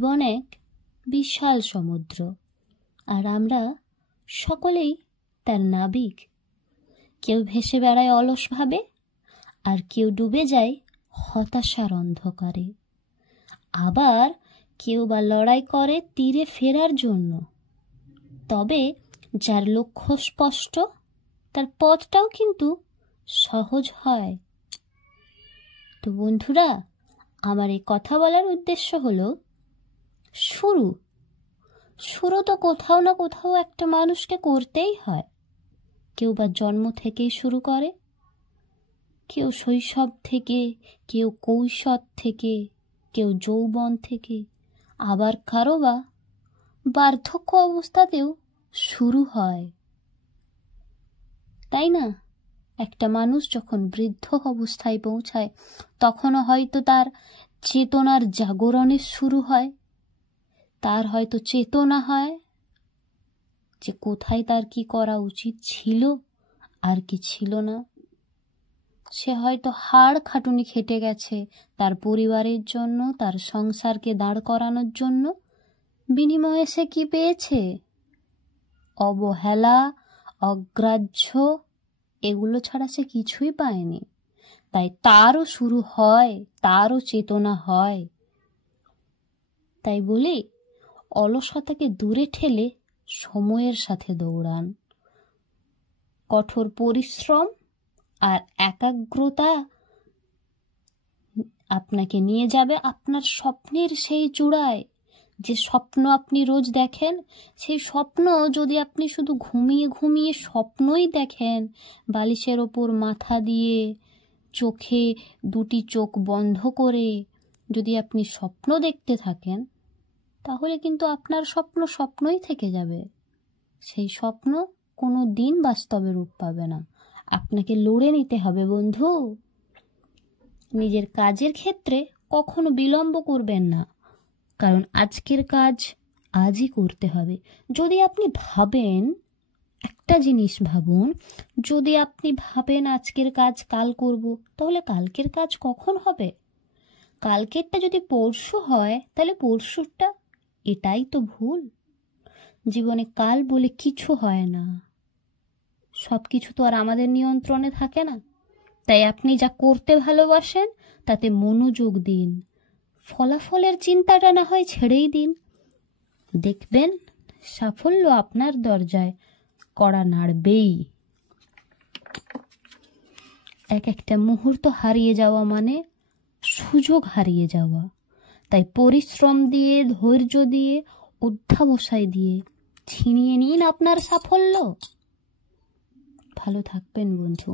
জীবন এক বিশাল সমুদ্র, আর আমরা সকলেই তার নাবিক। কেউ ভেসে বেড়ায় অলসভাবে, আর কেউ ডুবে যায় হতাশার অন্ধকারে। আবার কেউ বা লড়াই করে তীরে ফেরার জন্য। তবে যার লক্ষ্য স্পষ্ট, তার পথটাও কিন্তু সহজ হয়। তো বন্ধুরা, আমার এই কথা বলার উদ্দেশ্য হলো শুরু তো কোথাও না কোথাও একটা মানুষকে করতেই হয়। কেউ বা জন্ম থেকেই শুরু করে, কেউ শৈশব থেকে, কেউ কৈশোর থেকে, কেউ যৌবন থেকে, আবার কারো বা বার্ধক্য অবস্থাতেও শুরু হয়, তাই না? একটা মানুষ যখন বৃদ্ধ অবস্থায় পৌঁছায়, তখনও হয়তো তার চেতনার জাগরণের শুরু হয়। তার হয়তো চেতনা হয় যে কোথায় তার কি করা উচিত ছিল আর কি ছিল না। সে হয়তো হাড় খাটুনি খেটে গেছে তার পরিবারের জন্য, তার সংসারকে দাঁড় করানোর জন্য। বিনিময়ে সে কি পেয়েছে? অবহেলা, অগ্রাহ্য, এগুলো ছাড়া সে কিছুই পায়নি। তাই তারও শুরু হয়, তারও চেতনা হয়। তাই বলি, অলসতাকে দূরে ঠেলে সময়ের সাথে দৌড়ান। কঠোর পরিশ্রম আর একাগ্রতা আপনাকে নিয়ে যাবে আপনার স্বপ্নের সেই চূড়ায়। যে স্বপ্ন আপনি রোজ দেখেন, সেই স্বপ্ন যদি আপনি শুধু ঘুমিয়ে ঘুমিয়ে স্বপ্নই দেখেন, বালিশের ওপর মাথা দিয়ে, চোখে দুটি চোখ বন্ধ করে যদি আপনি স্বপ্ন দেখতে থাকেন, তাহলে কিন্তু আপনার স্বপ্ন স্বপ্নই থেকে যাবে। সেই স্বপ্ন কোনো দিন বাস্তবে রূপ পাবে না। আপনাকে লড়ে নিতে হবে বন্ধু। নিজের কাজের ক্ষেত্রে কখনো বিলম্ব করবেন না, কারণ আজকের কাজ আজই করতে হবে। যদি আপনি ভাবেন, একটা জিনিস ভাবুন, যদি আপনি ভাবেন আজকের কাজ কাল করব, তাহলে কালকের কাজ কখন হবে? কালকেরটা যদি পরশু হয়, তাহলে পরশুরটা, এটাই তো ভুল। জীবনে কাল বলে কিছু হয় না, সব কিছু তো আর আমাদের নিয়ন্ত্রণে থাকে না। তাই আপনি যা করতে ভালোবাসেন তাতে মনোযোগ দিন। ফলাফলের চিন্তাটা না হয় ছেড়েই দিন। দেখবেন সাফল্য আপনার দরজায় কড়া নাড়বেই। এক একটা মুহূর্ত হারিয়ে যাওয়া মানে সুযোগ হারিয়ে যাওয়া। তাই পরিশ্রম দিয়ে, ধৈর্য দিয়ে, অধ্যবসায় দিয়ে ছিনিয়ে নিন আপনার সাফল্য। ভালো থাকবেন বন্ধু।